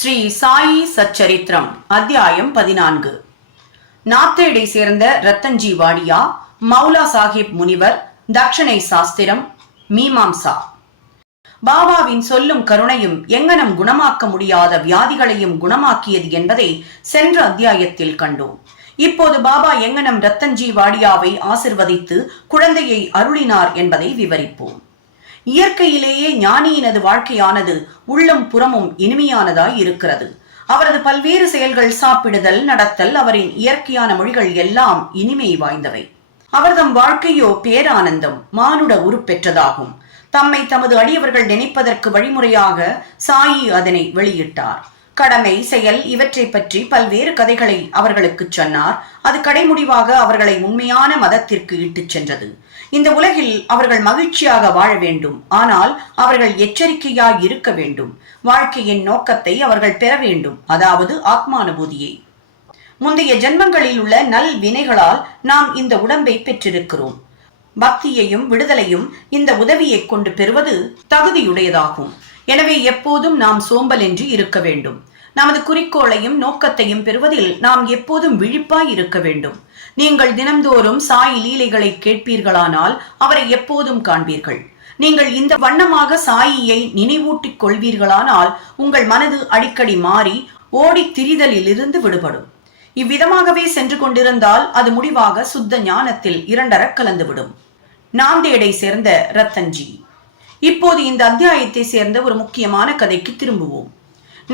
ஸ்ரீ சாயி சச்சரித்திரம் அத்தியாயம் பதினான்கு. நாத்தேடை சேர்ந்த ரத்தன்ஜி வாடியா மௌலா சாஹிப் முனிவர் தக்ஷணை சாஸ்திரம் மீமாம்சா. பாபாவின் சொல்லும் கருணையும் எங்கனம் குணமாக்க முடியாத வியாதிகளையும் குணமாக்கியது என்பதை சென்ற அத்தியாயத்தில் கண்டோம். இப்போது பாபா எங்கனம் ரத்தன்ஜி வாடியாவை ஆசிர்வதித்து குழந்தையை அருளினார் என்பதை விவரிப்போம். இயற்கையிலேயே ஞானியினது வாழ்க்கையானது உள்ளம் புறமும் இனிமையானதாய் இருக்கிறது. அவரது பல்வேறு செயல்கள் சாப்பிடுதல் நடத்தல் அவரின் இயற்கையான மொழிகள் எல்லாம் இனிமை வாய்ந்தவை. அவர்தம் வாழ்க்கையோ பேரானந்தம் மானுட உருப்பெற்றதாகும். தம்மை தமது அடியவர்கள் நினைப்பதற்கு வழிமுறையாக சாயி அதனை வெளியிட்டார். கடமை செயல் இவற்றை பற்றி பல்வேறு கதைகளை அவர்களுக்கு சொன்னார். அது கடைமுடிவாக அவர்களை உண்மையான மதத்திற்கு இட்டுச் சென்றது. இந்த உலகில் அவர்கள் மகிழ்ச்சியாக வாழ வேண்டும். ஆனால் அவர்கள் எச்சரிக்கையாய் இருக்க வேண்டும். வாழ்க்கையின் நோக்கத்தை அவர்கள் பெற வேண்டும். அதாவது ஆத்மானுபூதியை. முந்தைய ஜென்மங்களில் உள்ள நல் வினைகளால் நாம் இந்த உடம்பை பெற்றிருக்கிறோம். பக்தியையும் விடுதலையும் இந்த உதவியை கொண்டு பெறுவது தகுதியுடையதாகும். எனவே எப்போதும் நாம் சோம்பலின்றி இருக்க வேண்டும். நமது குறிக்கோளையும் நோக்கத்தையும் பெறுவதில் நாம் எப்போதும் விழிப்பாய் இருக்க வேண்டும். நீங்கள் தினம்தோறும் சாய் லீலைகளை கேட்பீர்களானால் அவரை எப்போதும் காண்பீர்கள். நீங்கள் இந்த வண்ணமாக சாயியை நினைவூட்டிக் கொள்வீர்களானால் உங்கள் மனது அடிக்கடி மாறி ஓடித் திரிதலிலிருந்து விடுபடும். இவ்விதமாகவே சென்று கொண்டிருந்தால் அது முடிவாக சுத்த ஞானத்தில் இரண்டர கலந்துவிடும். நாந்தேடை சேர்ந்த ரத்தன்ஜி. இப்போது இந்த அத்தியாயத்தை சேர்ந்த ஒரு முக்கியமான கதைக்கு திரும்புவோம்.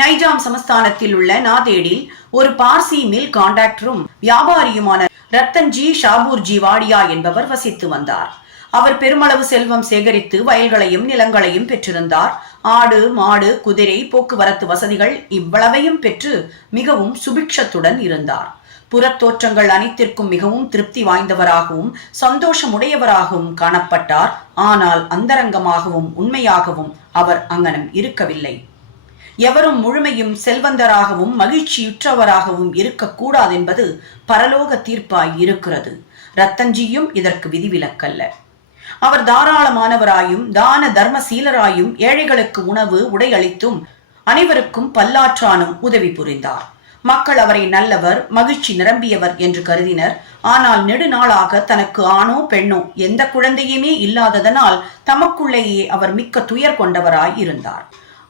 நைஜாம் சமஸ்தானத்தில் உள்ள நாதேடில் ஒரு பார்சி மில் கான்ட்ராக்டரும் வியாபாரியுமான ரத்தன்ஜி ஷாபூர்ஜி வாடியா என்பவர் வசித்து வந்தார். அவர் பெருமளவு செல்வம் சேகரித்து வயல்களையும் நிலங்களையும் பெற்றிருந்தார். ஆடு மாடு குதிரை போக்குவரத்து வசதிகள் இவ்வளவையும் பெற்று மிகவும் சுபிக்ஷத்துடன் இருந்தார். புறத்தோற்றங்கள் அனைத்திற்கும் மிகவும் திருப்தி வாய்ந்தவராகவும் சந்தோஷமுடையவராகவும் காணப்பட்டார். ஆனால் அந்தரங்கமாகவும் உண்மையாகவும் அவர் அங்கனம் இருக்கவில்லை. எவரும் முழுமையும் செல்வந்தராகவும் மகிழ்ச்சியுற்றவராகவும் இருக்கக்கூடாதென்பது பரலோக தீர்ப்பாய் இருக்கிறது. ரத்தஞ்சியும் இதற்கு விதிவிலக்கல்ல. அவர் தாராளமானவராயும் தான தர்மசீலராயும் ஏழைகளுக்கு உணவு உடை அளித்தும் அனைவருக்கும் பல்லாற்றானும் உதவி புரிந்தார். மக்கள் அவரை நல்லவர் மகிழ்ச்சி நிரம்பியவர் என்று கருதினர். ஆனால் நெடுநாளாக தனக்கு ஆணோ பெண்ணோ எந்த குழந்தையுமே இல்லாததனால் தமக்குள்ளேயே அவர் மிக்க துயர் கொண்டவராய் இருந்தார்.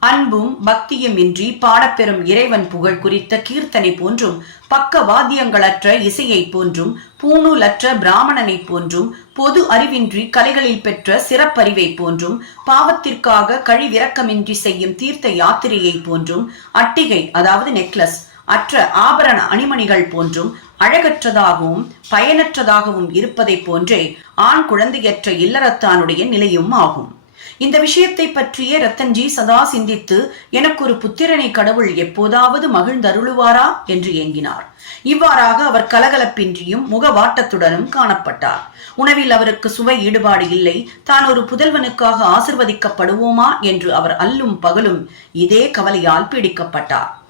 அன்பும் பக்தியும் இன்றி பாடப்பெறும் இறைவன் புகழ் குறித்த கீர்த்தனை போன்றும் பக்க வாத்தியங்களற்ற இசையை போன்றும் பூணூலற்ற பிராமணனை போன்றும் பொது அறிவின்றி கலைகளில் பெற்ற சிறப்பறிவை போன்றும் பாவத்திற்காக கழிவிறக்கமின்றி செய்யும் தீர்த்த யாத்திரையை போன்றும் அட்டிகை அதாவது நெக்லஸ் அற்ற ஆபரண அணிமணிகள் போன்றும் அழகற்றதாகவும் பயனற்றதாகவும் இருப்பதைப் போன்றே ஆண் குழந்தையற்ற இல்லறத்தானுடைய நிலையும் ஆகும். இந்த விஷயத்தை பற்றிய ரத்தன்ஜி சதா சிந்தித்து எனக்கு ஒரு புத்திரனை கடவுள் எப்போதாவது மகிழ்ந்தருளுவாரா? என்று ஏங்கினார். இவ்வாறாக அவர் கலகலப்பின்றியும் முகவாட்டத்துடனும் காணப்பட்டார். உணவில் அவருக்கு சுவை ஈடுபாடு இல்லை. தான் ஒரு புதல்வனுக்காக ஆசிர்வதிக்கப்படுவோமா? என்று அவர் அல்லும் பகலும் இதே கவலையால் பீடிக்கப்பட்டார்.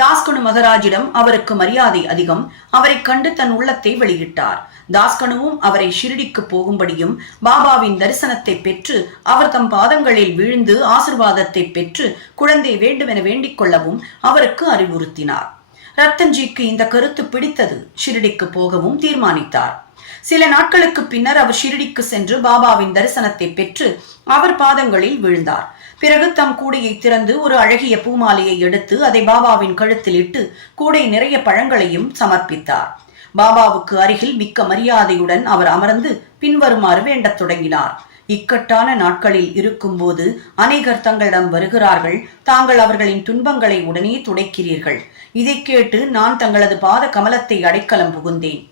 தாஸ்கனு மகராஜிடம் அவருக்கு மரியாதை அதிகம். அவரை கண்டு தன் உள்ளத்தை வெளியிட்டார். தாஸ்கனுவும் அவரை ஷிரடிக்கு போகும்படியும் பாபாவின் தரிசனத்தை பெற்று அவர் தம் பாதங்களில் விழுந்து ஆசிர்வாதத்தை பெற்று குழந்தை வேண்டுமென வேண்டிக் கொள்ளவும் அவருக்கு அறிவுறுத்தினார். ரத்தன்ஜிக்கு இந்த கருத்து பிடித்தது. ஷிரடிக்கு போகவும் தீர்மானித்தார். சில நாட்களுக்கு பின்னர் அவர் ஷிரடிக்கு சென்று பாபாவின் தரிசனத்தை பெற்று அவர் பாதங்களில் விழுந்தார். பிறகு தம் கூடையை திறந்து ஒரு அழகிய பூமாலையை எடுத்து அதை பாபாவின் கழுத்தில் இட்டு கூடை நிறைய பழங்களையும் சமர்ப்பித்தார். பாபாவுக்கு அருகில் மிக்க மரியாதையுடன் அவர் அமர்ந்து பின்வருமாறு வேண்டத் தொடங்கினார். இக்கட்டான நாட்களில் இருக்கும்போது அநேகர் தங்களிடம் வருகிறார்கள் தாங்கள் அவர்களின் துன்பங்களை உடனே துடைக்கிறீர்கள். இதை கேட்டு நான் தங்களது பாத கமலத்தை அடைக்கலம் புகுந்தேன்.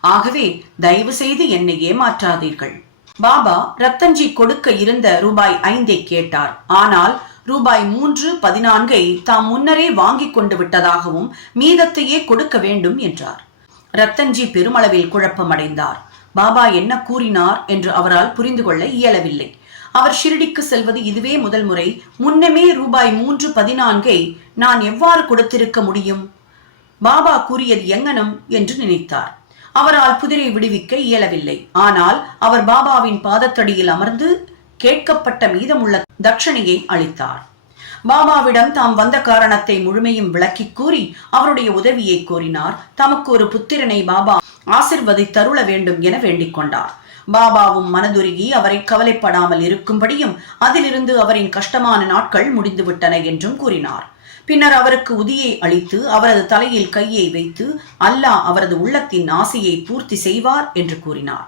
ஆகவே தயவு செய்து என்னை ஏமாற்றாதீர்கள். பாபா ரத்தன்ஜி கொடுக்க இருந்த ரூபாய் ஐந்தை கேட்டார். ஆனால் ரூபாய் மூன்று பதினான்கை தாம் முன்னரே வாங்கிக் கொண்டு விட்டதாகவும் மீதத்தையே கொடுக்க வேண்டும் என்றார். ரத்தன்ஜி பெருமளவில் குழப்பமடைந்தார். பாபா என்ன கூறினார் என்று அவரால் புரிந்து கொள்ள இயலவில்லை. அவர் ஷிரடிக்கு செல்வது இதுவே முதல் முறை. முன்னமே ரூபாய் மூன்று பதினான்கை நான் எவ்வாறு கொடுத்திருக்க முடியும்? பாபா கூறியது எங்கனம்? என்று நினைத்தார். அவரால் புதிரை விடுவிக்க இயலவில்லை. ஆனால் அவர் பாபாவின் பாதத்தடியில் அமர்ந்து கேட்கப்பட்ட மீதமுள்ள தட்சணையை அளித்தார். பாபாவிடம் தாம் வந்த காரணத்தை முழுமையும் விளக்கிக் கூறி அவருடைய உதவியை கோரினார். தமக்கு ஒரு புத்திரனை பாபா ஆசிர்வதித்தருள வேண்டும் என வேண்டிக் கொண்டார். பாபாவும் மனதுருகி அவரை கவலைப்படாமல் இருக்கும்படியும் அதிலிருந்து அவரின் கஷ்டமான நாட்கள் முடிந்துவிட்டன என்றும் கூறினார். பின்னர் அவருக்கு உதியை அளித்து அவரது தலையில் கையை வைத்து அல்லாஹ் அவரது உள்ளத்தின் ஆசையை பூர்த்தி செய்வார் என்று கூறினார்.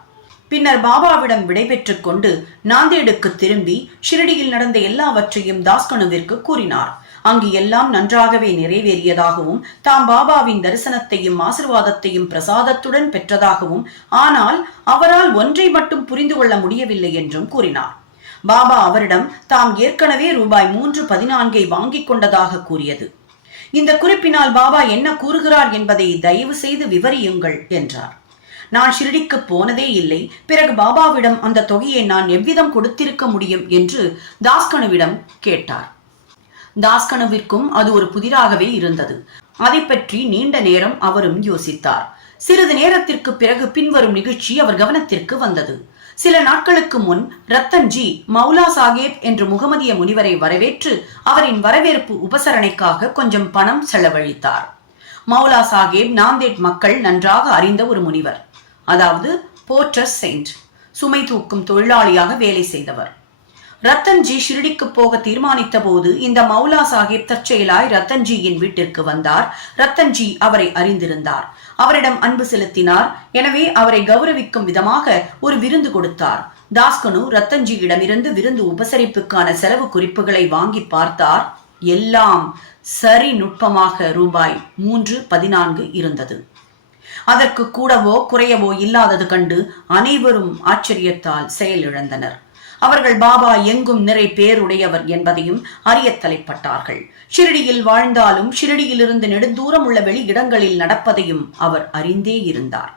பின்னர் பாபாவிடம் விடைபெற்றுக் கொண்டு நாந்தேடுக்கு திரும்பி ஷிரடியில் நடந்த எல்லாவற்றையும் தாஸ்கனுவிற்கு கூறினார். அங்கு எல்லாம் நன்றாகவே நிறைவேறியதாகவும் தாம் பாபாவின் தரிசனத்தையும் ஆசிர்வாதத்தையும் பிரசாதத்துடன் பெற்றதாகவும் ஆனால் அவரால் ஒன்றை மட்டும் புரிந்து கொள்ள முடியவில்லை என்றும் கூறினார். பாபா அவரிடம் தாம் ஏற்கனவே ரூபாய் மூன்று பதினான்கை வாங்கிக் கொண்டதாக கூறியது. இந்த குறிப்பினால் பாபா என்ன கூறுகிறார் என்பதை தயவு செய்து விவரியுங்கள் என்றார். நான் ஷிரடிக்கு போனதே இல்லை. பிறகு பாபாவிடம் அந்த தொகையை நான் எவ்விதம் கொடுத்திருக்க முடியும் என்று தாஸ்கனுவிடம் கேட்டார். தாஸ்கனுவிற்கும் அது ஒரு புதிராகவே இருந்தது. அதை பற்றி நீண்ட நேரம் அவரும் யோசித்தார். சிறிது நேரத்திற்கு பிறகு பின்வரும் நிகழ்ச்சி அவர் கவனத்திற்கு வந்தது. சில நாட்களுக்கு முன் ரத்தன்ஜி மௌலா சாஹேப் என்று முகமதிய முனிவரை வரவேற்று அவரின் வரவேற்பு உபசரணைக்காக கொஞ்சம் பணம் செலவழித்தார். மௌலா சாஹேப் நாந்தேட் மக்கள் நன்றாக அறிந்த ஒரு முனிவர். அதாவது போர்ட்ரஸ் செயின்ட் சுமை தூக்கும் தொழிலாளியாக வேலை செய்தவர். ரத்தன்ஜி ஷிரடிக்கு போக தீர்மானித்த போது இந்த மௌலா சாஹிப் தற்செயலாய் ரத்தன்ஜியின் வீட்டிற்கு வந்தார். ரத்தன்ஜி அவரை அறிந்திருந்தார். அவரிடம் அன்பு செலுத்தினார். எனவே அவரை கௌரவிக்கும் விதமாக ஒரு விருந்து கொடுத்தார். தாஸ்கனு ரத்தன்ஜியிடமிருந்து விருந்து உபசரிப்புக்கான செலவு குறிப்புகளை வாங்கி பார்த்தார். எல்லாம் சரி நுட்பமாக ரூபாய் மூன்று பதினான்கு இருந்தது. அதற்கு கூடவோ குறையவோ இல்லாதது கண்டு அனைவரும் ஆச்சரியத்தால் செயலிழந்தனர். அவர்கள் பாபா எங்கும் நிறை பேருடையவர் என்பதையும் அறியத் தலைப்பட்டார்கள். ஷிரடியில் வாழ்ந்தாலும் ஷிரடியிலிருந்து நெடுந்தூரம் உள்ள வெளி இடங்களில் நடப்பதையும் அவர் அறிந்தே இருந்தார்.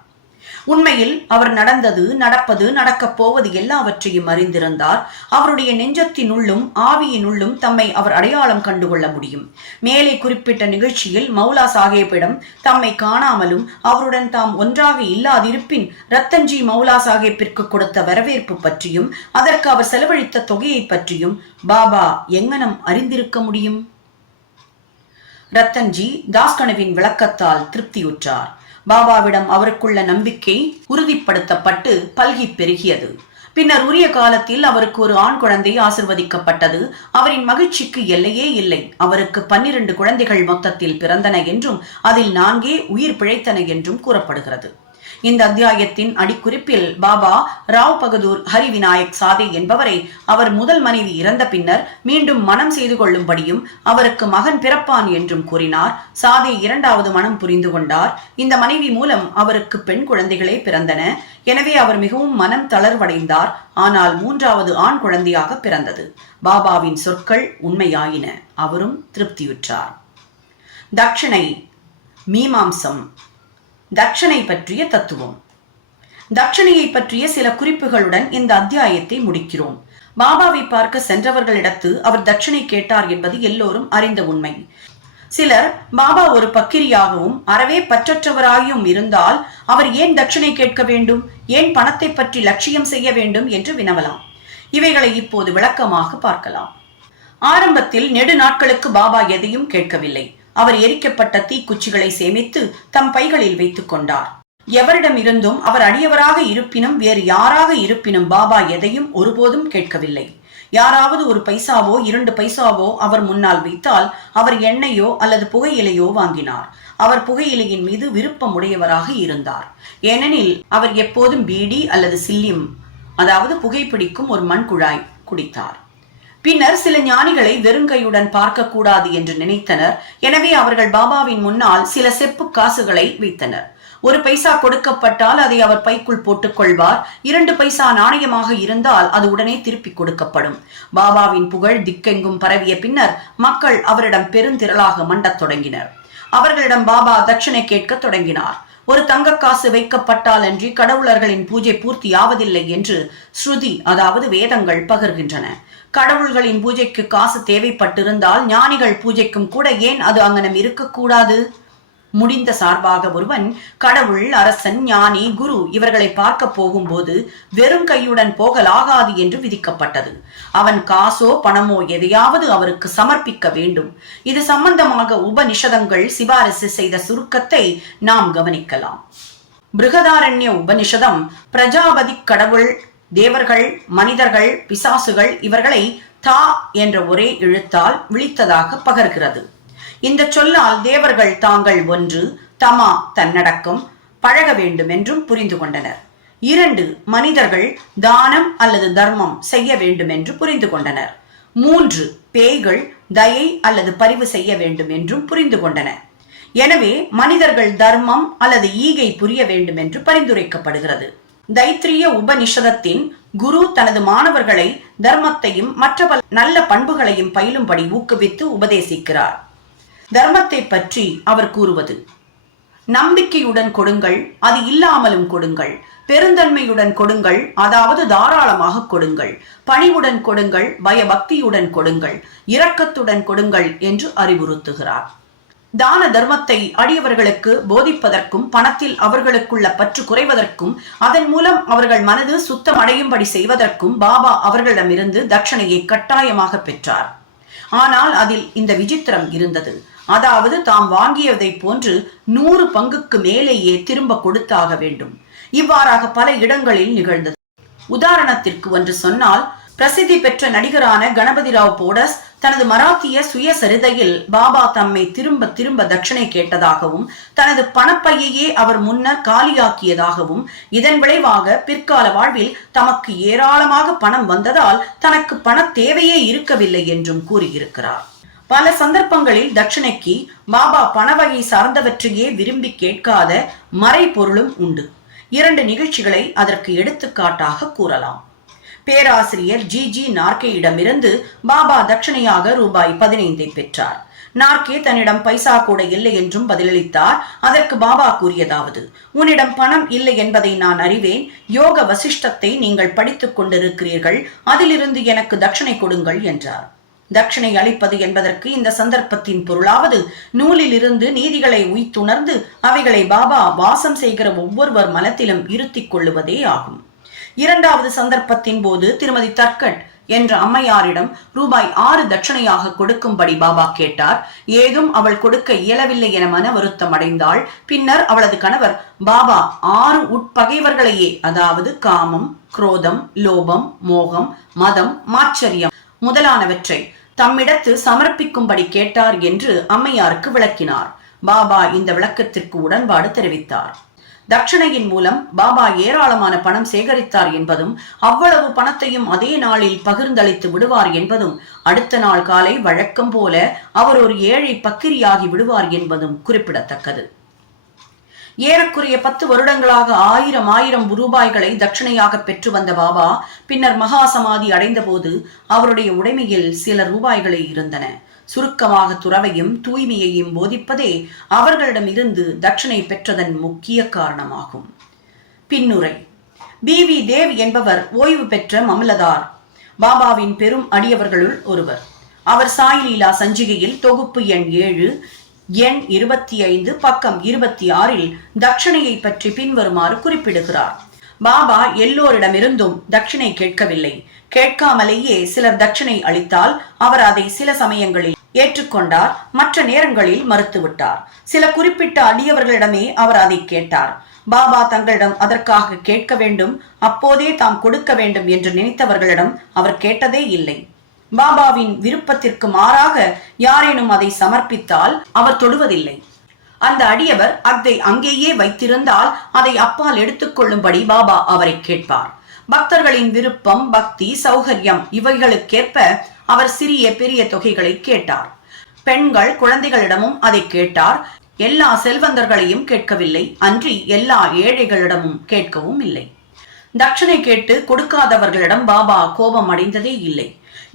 உண்மையில் அவர் நடந்தது நடப்பது நடக்கப் போவது எல்லாவற்றையும் அறிந்திருந்தார். அவருடைய நெஞ்சத்தினுள்ளும் ஆவியினுள்ளும் தம்மை அவர் அடையாளம் கண்டுகொள்ள முடியும். மேலே குறிப்பிட்ட நிகழ்ச்சியில் மௌலா சாஹேப்பிடம் தம்மை காணாமலும் அவருடன் தாம் ஒன்றாக இல்லாதிருப்பின் ரத்தன்ஜி மௌலா சாஹேப்பிற்கு கொடுத்த வரவேற்பு பற்றியும் அதற்கு அவர் செலவழித்த தொகையை பற்றியும் பாபா எங்கனம் அறிந்திருக்க முடியும்? ரத்தன்ஜி தாஸ்கனவின் விளக்கத்தால் திருப்தியுற்றார். பாபாவிடம் அவருக்குள்ள நம்பிக்கை உறுதிப்படுத்தப்பட்டு பல்கி பெருகியது. பின்னர் உரிய காலத்தில் அவருக்கு ஒரு ஆண் குழந்தை ஆசிர்வதிக்கப்பட்டது. அவரின் மகிழ்ச்சிக்கு எல்லையே இல்லை. அவருக்கு பன்னிரண்டு குழந்தைகள் மொத்தத்தில் பிறந்தன என்றும் அதில் நான்கே உயிர் பிழைத்தன என்றும் கூறப்படுகிறது. இந்த அத்தியாயத்தின் அடிக்குறிப்பில் பாபா ராவ் பகதூர் ஹரி விநாயக் சாதே என்பவரை அவர் முதல் மனைவி இறந்த பின்னர் மீண்டும் மனம் செய்து கொள்ளும்படியும் அவருக்கு மகன் பிறப்பான் என்றும் கூறினார். சாதே இரண்டாவது மனம் புரிந்து கொண்டார். இந்த மனைவி மூலம் அவருக்கு பெண் குழந்தைகளே பிறந்தன. எனவே அவர் மிகவும் மனம் தளர்வடைந்தார். ஆனால் மூன்றாவது ஆண் குழந்தையாக பிறந்தது. பாபாவின் சொற்கள் உண்மையாயின. அவரும் திருப்தியுற்றார். தட்சிணை மீமாம்சம். தட்சணை பற்றிய தத்துவம். தட்சணையை பற்றிய சில குறிப்புகளுடன் இந்த அத்தியாயத்தை முடிக்கிறோம். பாபாவை பார்க்க சென்றவர்களிடத்து அவர் தட்சணை கேட்டார் என்பது எல்லோரும் அறிந்த உண்மை. சிலர் பாபா ஒரு பக்கிரியாகவும் அறவே பற்றற்றவராயும் இருந்தால் அவர் ஏன் தட்சணை கேட்க வேண்டும்? ஏன் பணத்தை பற்றி லட்சியம் செய்ய வேண்டும் என்று வினவலாம். இவைகளை இப்போது விளக்கமாக பார்க்கலாம். ஆரம்பத்தில் நெடு நாட்களுக்கு பாபா எதையும் கேட்கவில்லை. அவர் எரிக்கப்பட்ட தீக்குச்சிகளை சேமித்து தம் பைகளில் வைத்துக் கொண்டார். எவரிடம் இருந்தும் அவர் அடியவராக இருப்பினும் வேறு யாராக இருப்பினும் பாபா எதையும் ஒருபோதும் கேட்கவில்லை. யாராவது ஒரு பைசாவோ இரண்டு பைசாவோ அவர் முன்னால் வைத்தால் அவர் எண்ணெயோ அல்லது புகையிலையோ வாங்கினார். அவர் புகையிலையின் மீது விருப்பம் உடையவராக இருந்தார். ஏனெனில் அவர் எப்போதும் பீடி அல்லது சில்லியம் அதாவது புகைப்பிடிக்கும் ஒரு மண் குழாய் குடித்தார். பின்னர் சில ஞானிகளை வெறுங்கையுடன் பார்க்கக்கூடாது என்று நினைத்தனர். எனவே அவர்கள் பாபாவின் முன்னால் சில செப்பு காசுகளை வைத்தனர் ஒரு பைசா கொடுக்கப்பட்டால் அதை அவர் பைக்குள் போட்டுக் கொள்வார் இரண்டு பைசா நாணயமாக இருந்தால் அது உடனே திருப்பிக் கொடுக்கப்படும். பாபாவின் புகழ் திக்கெங்கும் பரவிய பின்னர் மக்கள் அவரிடம் பெருந்திரளாக மண்டத் தொடங்கினர். அவர்களிடம் பாபா தட்சணை கேட்க தொடங்கினார். ஒரு தங்க காசு வைக்கப்பட்டால் அன்றி கடவுளர்களின் பூஜை பூர்த்தியாவதில்லை என்று ஸ்ருதி அதாவது வேதங்கள் பகிர்கின்றன. கடவுள்களின் பூஜைக்கு காசு தேவைப்பட்டிருந்தால் ஞானிகள் பூஜைக்கும் கூட ஏன் அது அங்கனம் இருக்கக்கூடாது? முடிந்த சார்பாக ஒருவன் கடவுள் அரசன் ஞானி குரு இவர்களை பார்க்க போகும்போது வெறும் கையுடன் போகலாகாது என்று விதிக்கப்பட்டது. அவன் காசோ பணமோ எதையாவது அவருக்கு சமர்ப்பிக்க வேண்டும். இது சம்பந்தமாக உபனிஷதங்கள் சிபாரிசு செய்த சுருக்கத்தை நாம் கவனிக்கலாம். பிருகதாரண்ய உபனிஷதம் பிரஜாபதி கடவுள் தேவர்கள் மனிதர்கள் பிசாசுகள் இவர்களை தா என்ற ஒரே எழுத்தால் விழித்ததாக பகர்கிறது. இந்த சொல்லால் தேவர்கள் தாங்கள் ஒன்று தமா தன்னடக்கம் பழக வேண்டும் என்றும் புரிந்து கொண்டனர். இரண்டு மனிதர்கள் தானம் அல்லது தர்மம் செய்ய வேண்டும் என்று புரிந்து கொண்டனர். மூன்று பேய்கள் தயை அல்லது பரிவு செய்ய வேண்டும் என்றும் புரிந்து கொண்டனர். எனவே மனிதர்கள் தர்மம் அல்லது ஈகை புரிய வேண்டும் என்று பரிந்துரைக்கப்படுகிறது. தைத்திரிய உபனிஷதத்தின் குரு தனது மாணவர்களை தர்மத்தையும் மற்ற பல நல்ல பண்புகளையும் பயிலும்படி ஊக்குவித்து உபதேசிக்கிறார். தர்மத்தை பற்றி அவர் கூறுவது நம்பிக்கையுடன் கொடுங்கள் அது இல்லாமலும் கொடுங்கள் பெருந்தன்மையுடன் கொடுங்கள் அதாவது தாராளமாக கொடுங்கள் பணிவுடன் கொடுங்கள் பயபக்தியுடன் கொடுங்கள் இரக்கத்துடன் கொடுங்கள் என்று அறிவுறுத்துகிறார். தான தர்மத்தை அடியவர்களுக்கு போதிப்பதற்கும் பணத்தில் அவர்களுக்குள்ள பற்று குறைவதற்கும் அதன் மூலம் அவர்கள் மனது சுத்தம் அடையும்படி செய்வதற்கும் பாபா அவர்களிடமிருந்து தட்சணையை கட்டாயமாக பெற்றார். ஆனால் அதில் இந்த விசித்திரம் இருந்தது. அதாவது தாம் வாங்கியதை போன்று நூறு பங்குக்கு மேலேயே திரும்ப கொடுத்தாக வேண்டும். இவ்வாறாக பல இடங்களில் நிகழ்ந்தது. உதாரணத்திற்கு ஒன்று சொன்னால் பிரசித்தி பெற்ற நடிகரான கணபதி ராவ் போடஸ் தனது மராத்திய சுயசரிதையில் பாபா தம்மை திரும்ப திரும்ப தட்சணை கேட்டதாகவும் தனது பணப்பையையே அவர் முன்னர் காலியாக்கியதாகவும் இதன் விளைவாக பிற்கால வாழ்வில் தமக்கு ஏராளமாக பணம் வந்ததால் தனக்கு பண தேவையே இருக்கவில்லை என்றும் கூறியிருக்கிறார். பல சந்தர்ப்பங்களில் தட்சிணைக்கு பாபா பணவகை சார்ந்தவற்றையே விரும்பி கேட்காத மறைபொருளும் உண்டு. இரண்டு நிகழ்ச்சிகளை அதற்கு எடுத்துக்காட்டாக கூறலாம். பேராசிரியர் ஜி. ஜி. நார்கேயிடமிருந்து பாபா தட்சணையாக ரூபாய் பதினைந்தை பெற்றார். நார்கே தன்னிடம் பைசா கூட இல்லை என்றும் பதிலளித்தார். அதற்கு பாபா கூறியதாவது உன்னிடம் பணம் இல்லை என்பதை நான் அறிவேன். யோக வசிஷ்டத்தை நீங்கள் படித்துக் கொண்டிருக்கிறீர்கள். அதிலிருந்து எனக்கு தட்சணை கொடுங்கள் என்றார். தட்சிணை அளிப்பது என்பதற்கு இந்த சந்தர்ப்பத்தின் பொருளாவது நூலிலிருந்து நீதிகளை உய்த்துணர்ந்து அவைகளை பாபா வாசம் செய்கிற ஒவ்வொருவர் மனத்திலும் இருத்திக் கொள்ளுவதே ஆகும். இரண்டாவது சந்தர்ப்பத்தின் போது திருமதி தர்கட் என்ற அம்மையாரிடம் ரூபாய் ஆறு தட்சணையாக கொடுக்கும்படி பாபா கேட்டார். ஏதும் அவள் கொடுக்க இயலவில்லை என மன வருத்தம் அடைந்தாள். பின்னர் அவளது கணவர் பாபா ஆறு உட்பகைவர்களையே அதாவது காமம் குரோதம் லோபம் மோகம் மதம் மாச்சரியம் முதலானவற்றை தம்மிடத்து சமர்ப்பிக்கும்படி கேட்டார் என்று அம்மையாருக்கு விளக்கினார். பாபா இந்த விளக்கத்திற்கு உடன்பாடு தெரிவித்தார். தட்சணையின் மூலம் பாபா ஏராளமான பணம் சேகரித்தார் என்பதும் அவ்வளவு பணத்தையும் அதே நாளில் பகிர்ந்தளித்து விடுவார் என்பதும் அடுத்த நாள் காலை வழக்கம் போல அவர் ஒரு ஏழை பக்கிரியாகி விடுவார் என்பதும் குறிப்பிடத்தக்கது. ஏறக்குறைய பத்து வருடங்களாக ஆயிரம் ஆயிரம் ரூபாய்களை தட்சணையாக பெற்று வந்த பாபா பின்னர் மகா சமாதி அடைந்தபோது அவருடைய உடைமையில் சில ரூபாய்களே இருந்தன. சுருக்கமாக துறவையும் தூய்மையையும் போதிப்பதே அவர்களிடம் இருந்து தட்சணை பெற்றதன் முக்கிய காரணமாகும். பின்னுரை. பி. வி. தேவ் என்பவர் ஓய்வு பெற்ற மமலதார். பாபாவின் பெரும் அடியவர்களுள் ஒருவர். அவர் சாய்லீலா சஞ்சிகையில் தொகுப்பு எண் ஏழு எண் இருபத்தி ஐந்து பக்கம் இருபத்தி ஆறில் தட்சிணையை பற்றி பின்வருமாறு குறிப்பிடுகிறார். பாபா எல்லோரிடமிருந்தும் தட்சிணை கேட்கவில்லை. கேட்காமலேயே சிலர் தட்சிணை அளித்தால் அவர் அதை சில சமயங்களில் ஏற்றுக்கொண்டார் மற்ற நேரங்களில் மறுத்துவிட்டார். சில குறிப்பிட்ட அடியவர்களிடமே அவர் அதை கேட்டார். பாபா தங்களிடம் அதற்காக கேட்க வேண்டும் அப்போதே தாம் கொடுக்க வேண்டும் என்று நினைத்தவர்களிடம் அவர் கேட்டதே இல்லை. பாபாவின் விருப்பத்திற்கு மாறாக யாரேனும் அதை சமர்ப்பித்தால் அவர் தொடுவதில்லை. அந்த அடியவர் அதை அங்கேயே வைத்திருந்தால் அதை அப்பால் எடுத்துக்கொள்ளும்படி பாபா அவரை கேட்பார். பக்தர்களின் விருப்பம் பக்தி சௌகரியம் இவைகளுக்கேற்ப அவர் சிறிய பெரிய தொகைகளை கேட்டார். பெண்கள் குழந்தைகளிடமும் அதை கேட்டார். எல்லா செல்வந்தர்களையும் கேட்கவில்லை. அன்றி எல்லா ஏழைகளிடமும் கேட்கவும் இல்லை. தட்சணை கேட்டு கொடுக்காதவர்களிடம் பாபா கோபம் அடைந்ததே இல்லை.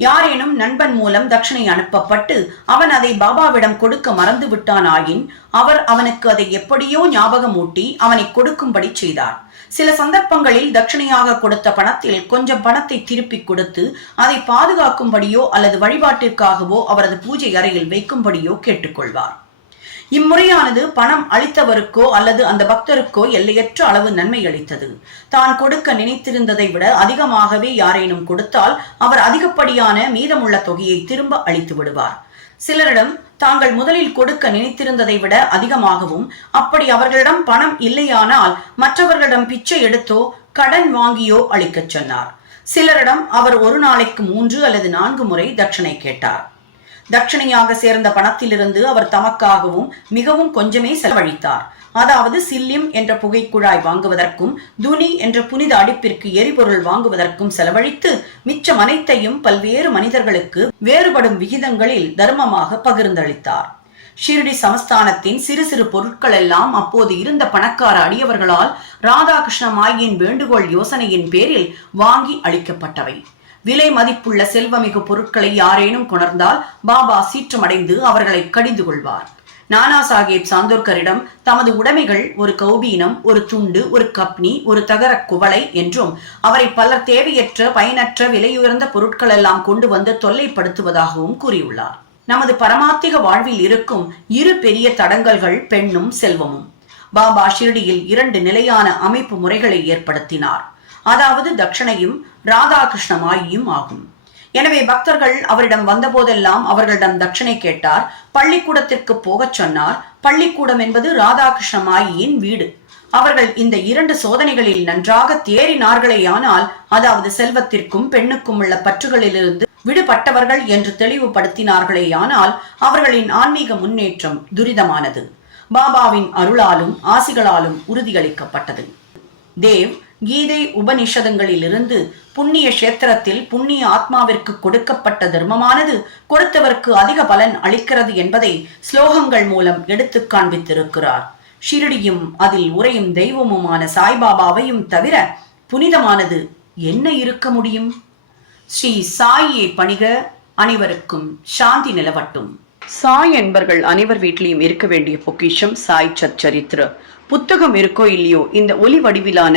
யாரேனும் நண்பன் மூலம் தட்சணை அனுப்பப்பட்டு அவன் அதை பாபாவிடம் கொடுக்க மறந்து விட்டானாயின் அவர் அவனுக்கு அதை எப்படியோ ஞாபகமூட்டி அவனை கொடுக்கும்படி செய்தார். சில சந்தர்ப்பங்களில் தட்சிணையாக கொடுத்த பணத்தில் கொஞ்சம் பணத்தை திருப்பி கொடுத்து அதை பாதுகாக்கும்படியோ அல்லது வழிபாட்டிற்காகவோ அவரது பூஜை அறையில் வைக்கும்படியோ கேட்டுக்கொள்வார். இம்முறையானது பணம் அளித்தவருக்கோ அல்லது அந்த பக்தருக்கோ எல்லையற்ற அளவு நன்மை அளித்தது. தான் கொடுக்க நினைத்திருந்ததை விட அதிகமாகவே யாரேனும் கொடுத்தால் அவர் அதிகப்படியான மீதமுள்ள தொகையை திரும்ப அளித்து விடுவார். சிலரிடம் தாங்கள் முதலில் கொடுக்க நினைத்திருந்ததை விட அதிகமாகவும் அப்படி அவர்களிடம் பணம் இல்லையானால் மற்றவர்களிடம் பிச்சை எடுத்தோ கடன் வாங்கியோ அளிக்கச் சொன்னார். சிலரிடம் அவர் ஒரு நாளைக்கு மூன்று அல்லது நான்கு முறை தட்சணை கேட்டார். தட்சணையாக சேர்ந்த பணத்திலிருந்து அவர் தமக்காகவும் மிகவும் கொஞ்சமே செலவழித்தார். அதாவது சில்லிம் என்ற புகைக்குழாய் வாங்குவதற்கும் துனி என்ற புனித அடுப்பிற்கு எரிபொருள் வாங்குவதற்கும் செலவழித்து மிச்சம் அனைத்தையும் பல்வேறு மனிதர்களுக்கு வேறுபடும் விகிதங்களில் தர்மமாக பகிர்ந்தளித்தார். ஷிரடி சமஸ்தானத்தின் சிறு சிறு பொருட்கள் எல்லாம் அப்போது இருந்த பணக்கார அடியவர்களால் ராதாகிருஷ்ண மாயின் வேண்டுகோள் யோசனையின் பேரில் வாங்கி அளிக்கப்பட்டவை. விலை மதிப்புள்ள செல்வமிகு பொருட்களை யாரேனும் கொணர்ந்தால் பாபா சீற்றமடைந்து அவர்களை கடிந்து கொள்வார். நானா சாஹேப் சாந்தோர்கரிடம் தமது உடைமைகள் ஒரு கௌபீனம் ஒரு துண்டு ஒரு கப்னி ஒரு தகர குவளை என்றும் அவரை பலர் தேவையற்ற பயனற்ற விலையுயர்ந்த பொருட்கள் எல்லாம் கொண்டு வந்து தொல்லைப்படுத்துவதாகவும் கூறியுள்ளார். நமது பரமாத்திக வாழ்வில் இருக்கும் இரு பெரிய தடங்கல்கள் பெண்ணும் செல்வமும். பாபா ஷிரடியில் இரண்டு நிலையான அமைப்பு முறைகளை ஏற்படுத்தினார். அதாவது தட்சணையும் ராதாகிருஷ்ண மாயியும் ஆகும். எனவே பக்தர்கள் அவரிடம் வந்தபோதெல்லாம் அவர்களிடம் தட்சணை கேட்டார். பள்ளிக்கூடத்திற்கு போகச் சொன்னார். பள்ளிக்கூடம் என்பது ராதாகிருஷ்ண மாயியின் வீடு. அவர்கள் இந்த இரண்டு சோதனைகளில் நன்றாக தேறினார்களேயானால் அதாவது செல்வத்திற்கும் பெண்ணுக்கும் உள்ள பற்றுகளிலிருந்து விடுபட்டவர்கள் என்று தெளிவுபடுத்தினார்களேயானால் அவர்களின் ஆன்மீக முன்னேற்றம் துரிதமானது. பாபாவின் அருளாலும் ஆசிகளாலும் உறுதியளிக்கப்பட்டது. தேவ் கீதை உபனிஷதங்களிலிருந்து புண்ணிய கஷேத்திரத்தில் புண்ணிய ஆத்மாவிற்கு கொடுக்கப்பட்ட தர்மமானது கொடுத்தவருக்கு அதிக பலன் அளிக்கிறது என்பதை ஸ்லோகங்கள் மூலம் எடுத்து காண்பித்திருக்கிறார். ஷிரடியும் அதில் உரையும் தெய்வமுமான சாய்பாபாவையும் தவிர புனிதமானது என்ன இருக்க முடியும்? ஸ்ரீ சாயியை பணிக அனைவருக்கும் சாந்தி நிலவட்டும். சாய் என்பர்கள் அனைவர் வீட்டிலையும் இருக்க வேண்டிய பொக்கிஷம் சாய் சச்சரித்திர. புத்தகம் இருக்கோ இல்லையோ இந்த ஒலி வடிவிலான